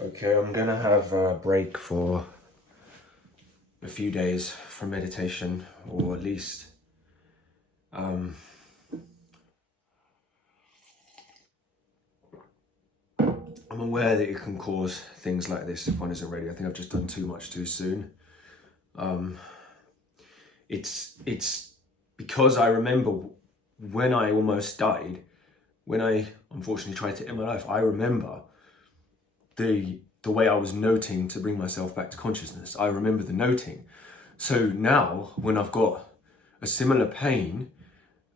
Okay, I'm gonna have a break for a few days from meditation, or at least um, I'm aware that it can cause things like this if one isn't ready. I think I've just done too much too soon. It's because I remember when I almost died, when I unfortunately tried to end my life. I remember the way I was noting to bring myself back to consciousness. I remember the noting. So now, when I've got a similar pain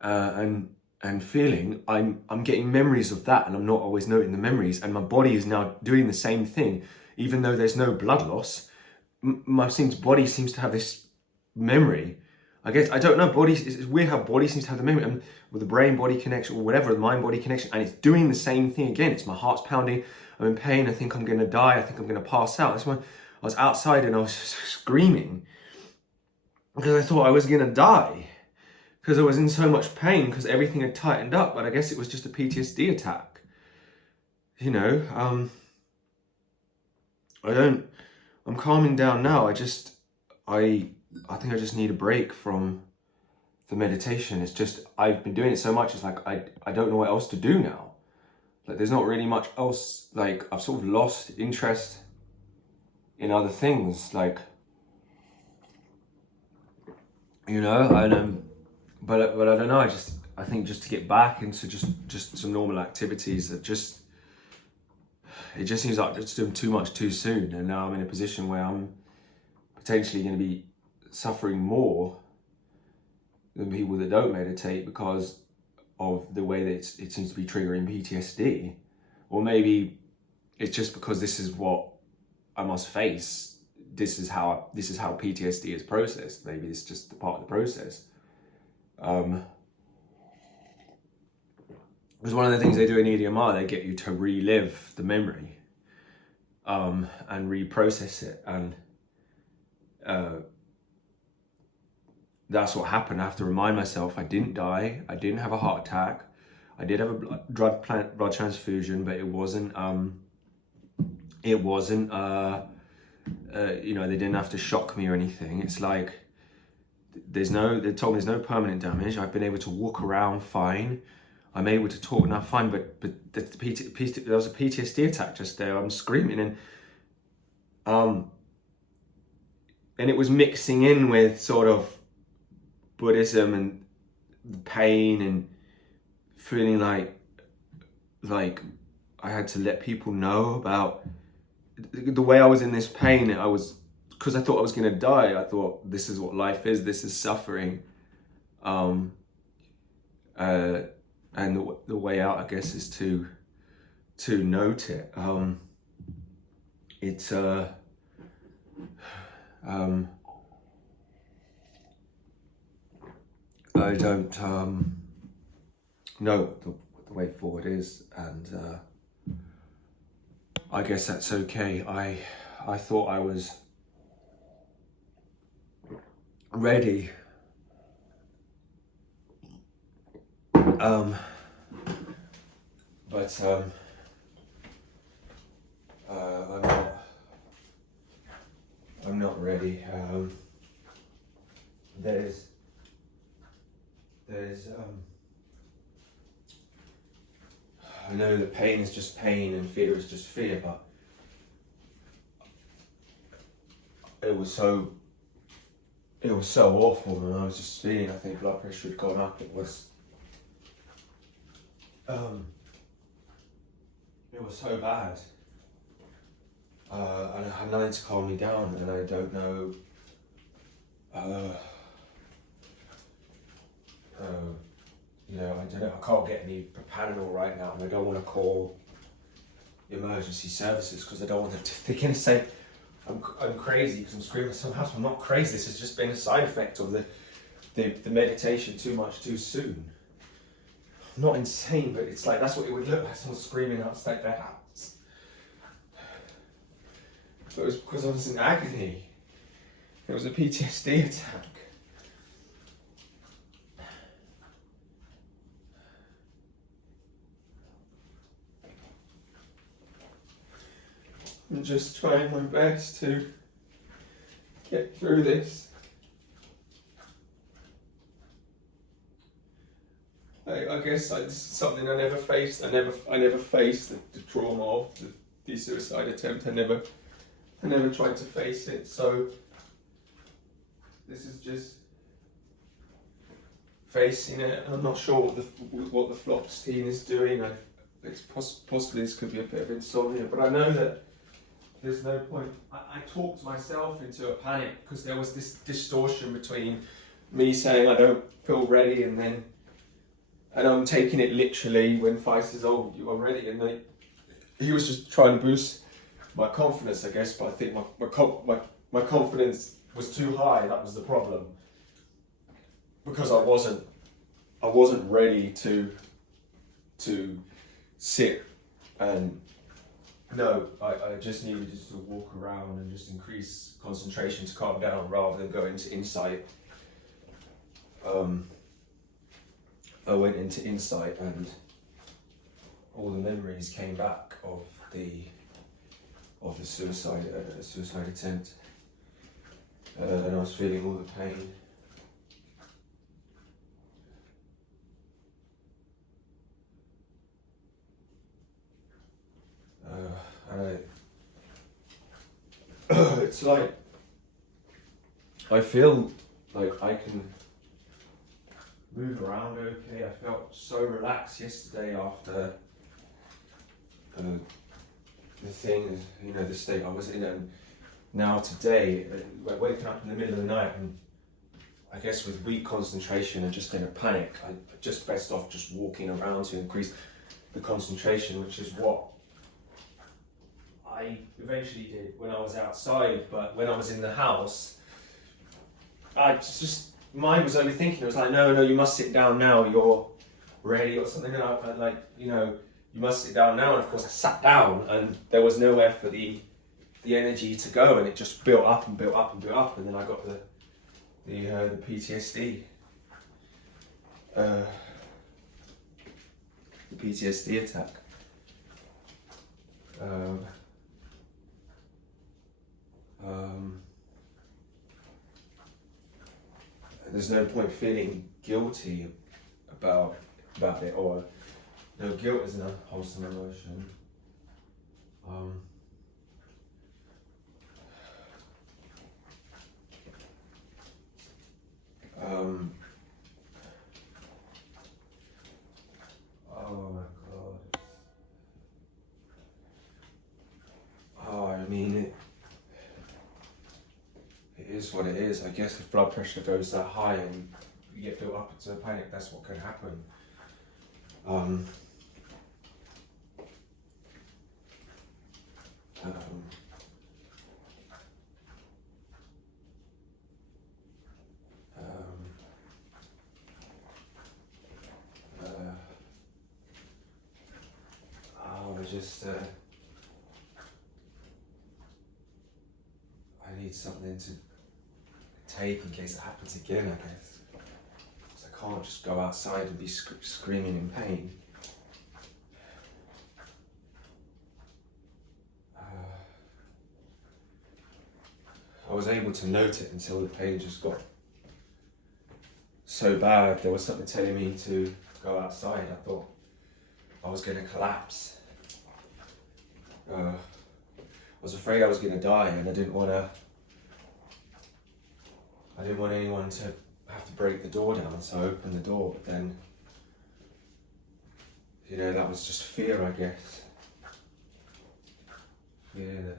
and feeling, I'm getting memories of that, and I'm not always noting the memories. And my body is now doing the same thing, even though there's no blood loss. My body seems to have this memory. I guess I don't know. It's weird how body seems to have the memory, and with the brain-body connection or whatever, the mind-body connection, and it's doing the same thing again. It's my heart's pounding. I'm in pain. I think I'm gonna die. I think I'm gonna pass out. That's why I was outside and I was screaming because I thought I was gonna die, because I was in so much pain because everything had tightened up. But I guess it was just a PTSD attack. You know, I'm calming down now. I think I just need a break from the meditation. It's just, I've been doing it so much. It's like, I don't know what else to do now. Like, there's not really much else. Like, I've sort of lost interest in other things. Like, you know, and but I don't know. I think just to get back into just some normal activities that it just seems like it's doing too much too soon. And now I'm in a position where I'm potentially going to be suffering more than people that don't meditate because of the way that it seems to be triggering PTSD. Or maybe it's just because this is what I must face. This is how PTSD is processed. Maybe it's just the part of the process. Because one of the things they do in EDMR, they get you to relive the memory and reprocess it. And that's what happened. I have to remind myself I didn't die. I didn't have a heart attack. I did have a blood transfusion, but it wasn't, you know, they didn't have to shock me or anything. It's like, they told me there's no permanent damage. I've been able to walk around fine. I'm able to talk now fine, but there was a PTSD attack just there. I'm screaming and it was mixing in with sort of Buddhism and the pain and feeling like I had to let people know about the way I was in this pain. Because I thought I was gonna die. I thought this is what life is. This is suffering. And the way out, I guess, is to note it. I don't know what the way forward is, and I guess that's okay. I thought I was ready. But I'm not ready. There's I know that pain is just pain and fear is just fear, but it was so awful, and I was just feeling, I think blood pressure had gone up. It was so bad. And I had nothing to calm me down, and I don't know you know, I don't know, I can't get any Propanol right now, and I don't want to call emergency services because I don't want them to, they're going to say I'm crazy because I'm screaming at someone else. I'm not crazy. This has just been a side effect of the meditation too much too soon. I'm not insane, but it's like, that's what it would look like, someone screaming outside their house. But it was because I was in agony. It was a PTSD attack. I'm just trying my best to get through this. I guess this is something I never faced. I never faced the trauma of the suicide attempt. I never tried to face it. So this is just facing it. I'm not sure what the fluoxetine is doing. It's possibly this could be a bit of insomnia, but I know that there's no point. I talked myself into a panic because there was this distortion between me saying I don't feel ready and I'm taking it literally when Feist says, "Oh, you are ready," and he was just trying to boost my confidence, I guess. But I think my confidence was too high. That was the problem, because I wasn't ready to sit and no. I just needed to walk around and just increase concentration to calm down rather than go into insight. I went into insight and all the memories came back of the suicide attempt, and I was feeling all the pain. And it's like I feel like I can move around okay. I felt so relaxed yesterday after the thing, the state I was in, and now today, waking up in the middle of the night and I guess with weak concentration and just in a panic, I just best off just walking around to increase the concentration, which is what I eventually did when I was outside. But when I was in the house, I just mind was only thinking, it was like, no, you must sit down now, you're ready or something. And I like, you must sit down now. And of course I sat down and there was nowhere for the energy to go, and it just built up and built up and built up, and then I got the PTSD. The PTSD attack. There's no point feeling guilty about it, or no, guilt is an unwholesome emotion. Oh my God. Oh, I mean it is what it is. I guess if blood pressure goes that high and you get built up into a panic, that's what can happen. I need something to take in case it happens again, I guess. So I can't just go outside and be screaming in pain. I was able to note it until the pain just got so bad. There was something telling me to go outside. I thought I was going to collapse. I was afraid I was going to die, and I didn't want anyone to have to break the door down, so I opened the door. But then, that was just fear, I guess. Fear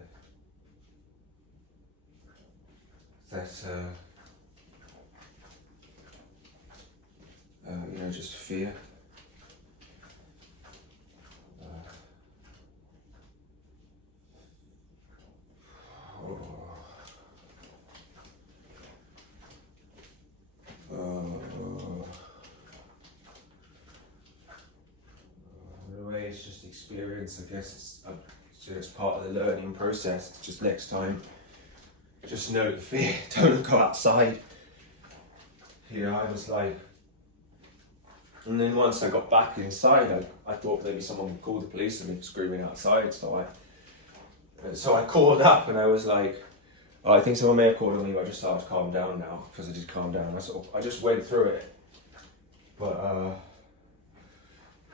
that just fear. In a way, it's just experience. I guess it's part of the learning process. It's just next time, just know the fear. Don't go outside. I was like, and then once I got back inside, I thought maybe someone would call the police and be screaming outside. So So I called up and I was like, oh, I think someone may have called on me, but I just started to calm down now because I did calm down. I just went through it, but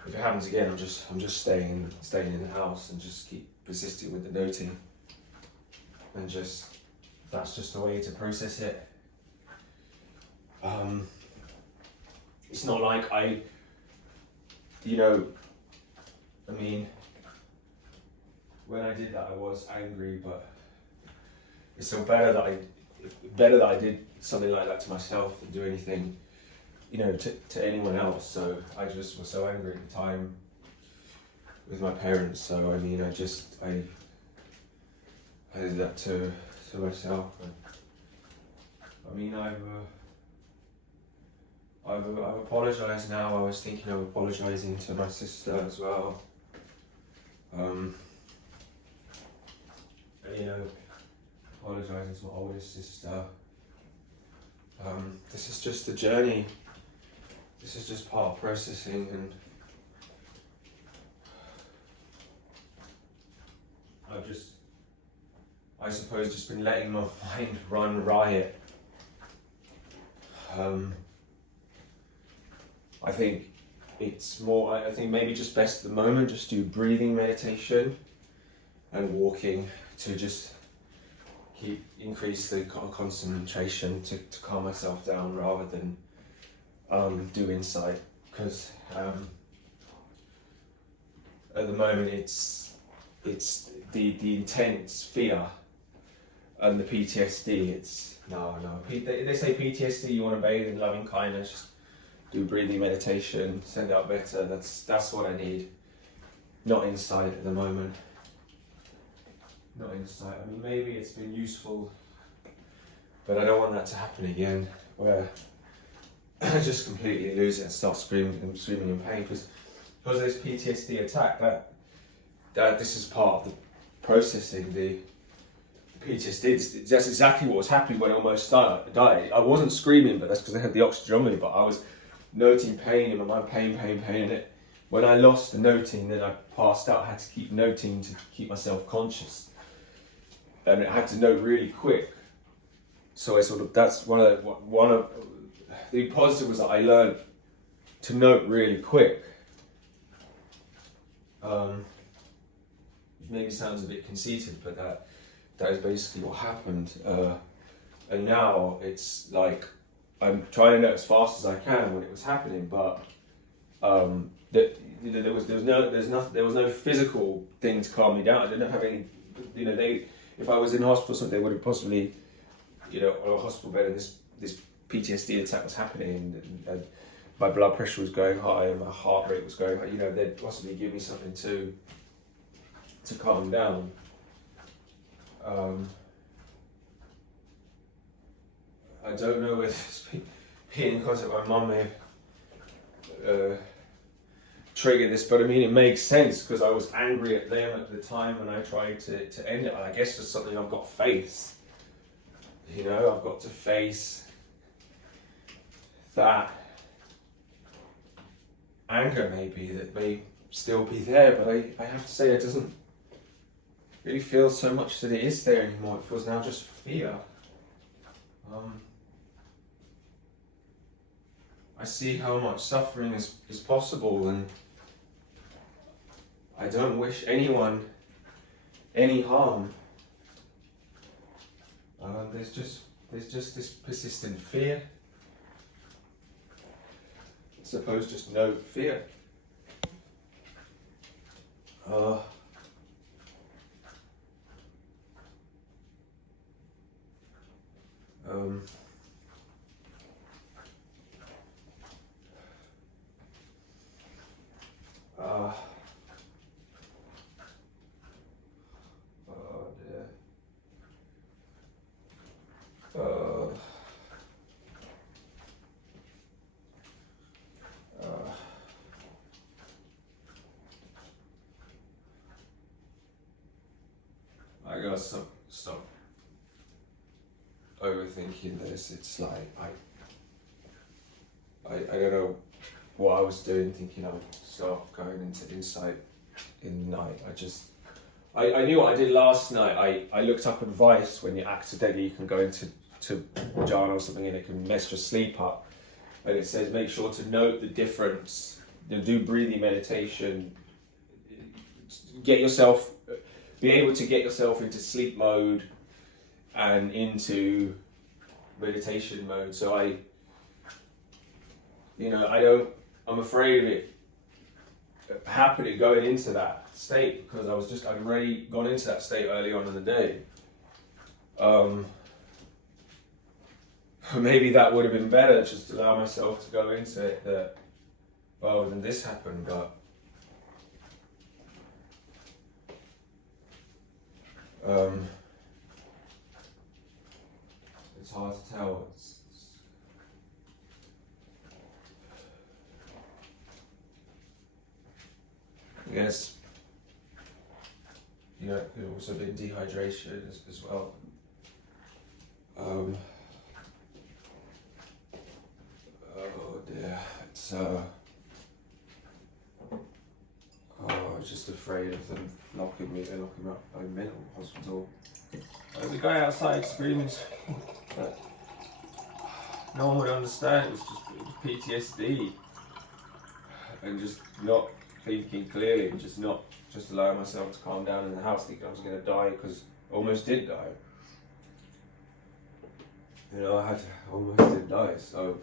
if it happens again, I'm just staying in the house and just keep persisting with the noting, and that's just the way to process it. It's not like I mean, when I did that, I was angry, but it's still better that I did something like that to myself than do anything, to anyone else. So I just was so angry at the time with my parents. So I mean, I did that to myself. And, I mean, I've apologised now. I was thinking of apologising to my sister as well. Apologising to my oldest sister. This is just a journey. This is just part of processing, and I suppose just been letting my mind run riot. I think it's more, I think maybe just best at the moment, just do breathing meditation and walking to just increase the concentration to calm myself down rather than do insight, because at the moment it's the intense fear and the PTSD. It's no. They say PTSD, you want to bathe in loving kindness, just do breathing meditation, send out better. That's what I need. Not insight at the moment. Not insight. I mean, maybe it's been useful, but I don't want that to happen again, where I just completely lose it and start screaming in pain because this PTSD attack. That this is part of the processing the PTSD. That's exactly what was happening when I almost died. I wasn't screaming, but that's because I had the oxygen on me. But I was noting pain in my mind, pain, and it. When I lost the noting, then I passed out. I had to keep noting to keep myself conscious, and I had to note really quick. So that's one of the positive was that I learned to note really quick. Which maybe sounds a bit conceited, but that is basically what happened. And now it's like I'm trying to note as fast as I can when it was happening, but there was no physical thing to calm me down. I didn't have any. If I was in hospital, something they would have possibly, on a hospital bed, and this PTSD attack was happening, and my blood pressure was going high and my heart rate was going high. They'd possibly give me something to calm down. I don't know whether being in contact with my mum may trigger this, but I mean it makes sense because I was angry at them at the time and I tried to end it. I guess it's something I've got to face. I've got to face that anger maybe that may still be there, but I have to say it doesn't really feel so much that it is there anymore. It feels now just fear. I see how much suffering is possible, and I don't wish anyone any harm. There's just this persistent fear. I suppose just no fear. Dear. I gotta stop overthinking this. It's like I don't know what I was doing, thinking I would start going into insight in the night. I just I knew what I did last night. I looked up advice when you accidentally can go into jhana or something and it can mess your sleep up. And it says make sure to note the difference. Do breathing meditation. Be able to get yourself into sleep mode and into meditation mode. So I'm afraid of it happening going into that state because I'd already gone into that state early on in the day. Maybe that would have been better, just to allow myself to go into it that, oh, then this happened, but it's hard to tell. I guess, it could also be dehydration as well. Oh dear, it's I was just afraid of them locking me up by mental hospital. There's a guy outside screaming, but no one would understand. It was PTSD, and just not thinking clearly, and just allowing myself to calm down in the house, thinking I was going to die because I almost did die. I almost did die, so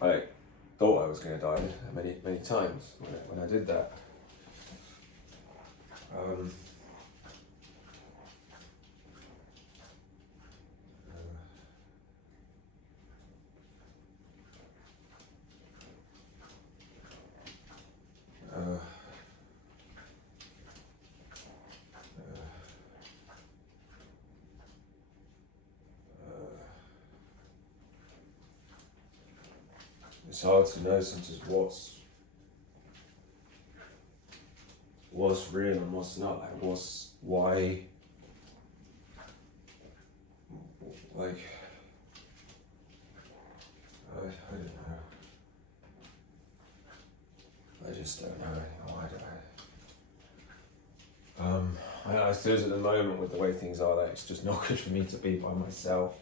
I thought I was going to die many times when I did that. It's hard to know sometimes what's real and what's not. Why? Like, I don't know. I just don't know anymore. I suppose at the moment with the way things are, that it's just not good for me to be by myself.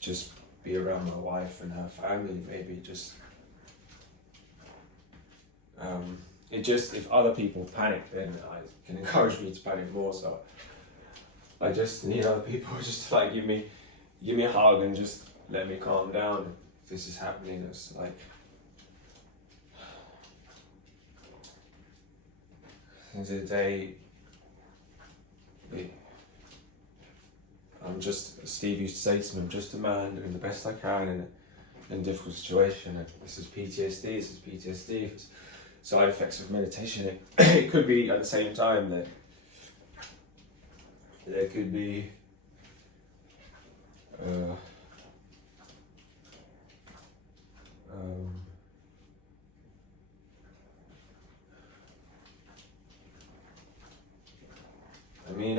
Just be around my wife and her family, maybe if other people panic, then it can encourage me to panic more. So I just need other people just to give me a hug and just let me calm down. If this is happening, it's like, at the end of the day, I'm just, Steve used to say to me, I'm just a man doing the best I can in a difficult situation. And this is PTSD, If it's side effects of meditation, it could be at the same time that there could be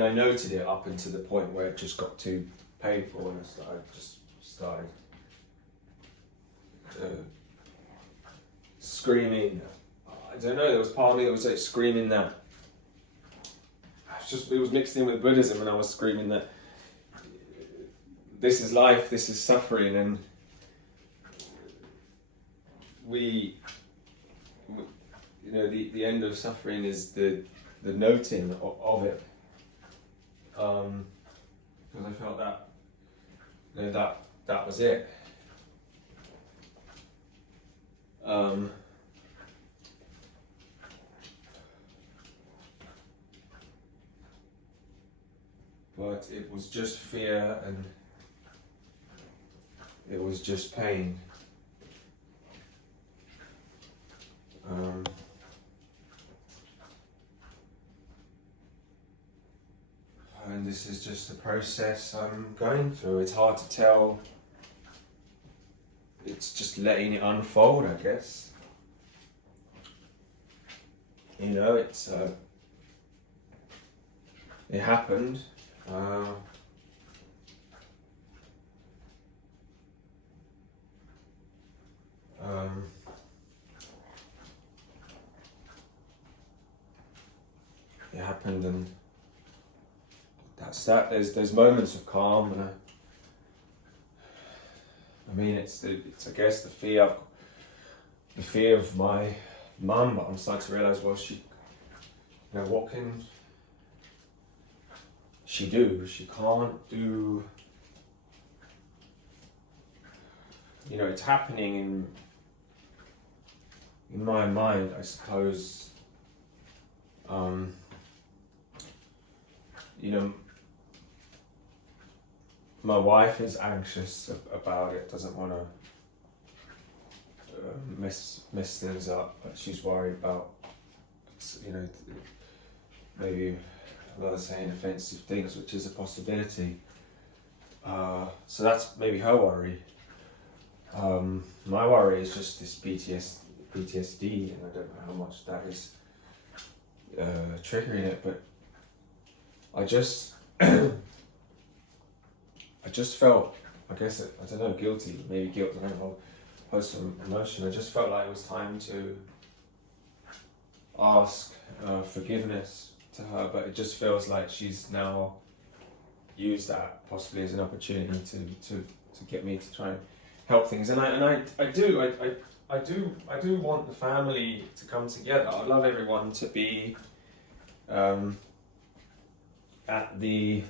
I noted it up until the point where it just got too painful and I started screaming. I don't know, there was part of me that was screaming that. It was mixed in with Buddhism, and I was screaming that this is life, this is suffering, and the end of suffering is the noting of it. Because I felt that was it. But it was just fear and it was just pain. And this is just the process I'm going through. It's hard to tell. It's just letting it unfold, I guess. It happened. happened, and that's that. There's moments of calm, and I mean, it's I guess the fear of my mum, but I'm starting to realise, well, what can she do? She can't do. It's happening in my mind, I suppose. My wife is anxious about it, doesn't want to mess things up, but she's worried about, maybe another saying offensive things, which is a possibility. So that's maybe her worry. My worry is just this PTSD, and I don't know how much that is triggering it, but I just felt, I guess, I don't know, guilty, maybe guilt, I don't know, post some emotion. I just felt like it was time to ask forgiveness to her, but it just feels like she's now used that possibly as an opportunity to get me to try and help things. And I do want the family to come together. I love everyone to be at the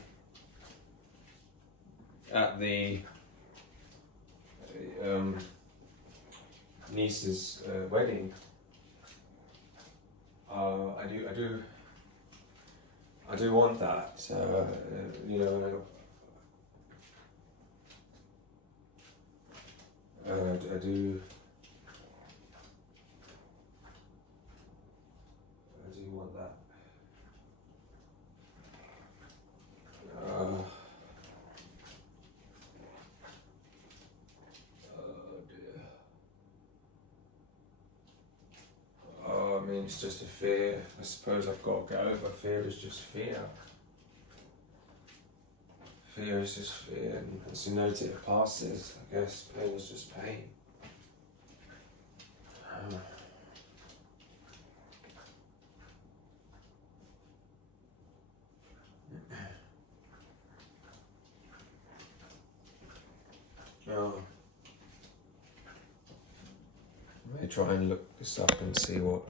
niece's wedding. I do want that. I do want that. I mean, it's just a fear. I suppose I've got to get over. Fear is just fear. Fear is just fear, and as you note, it passes. I guess pain is just pain. I may try and look this up and see what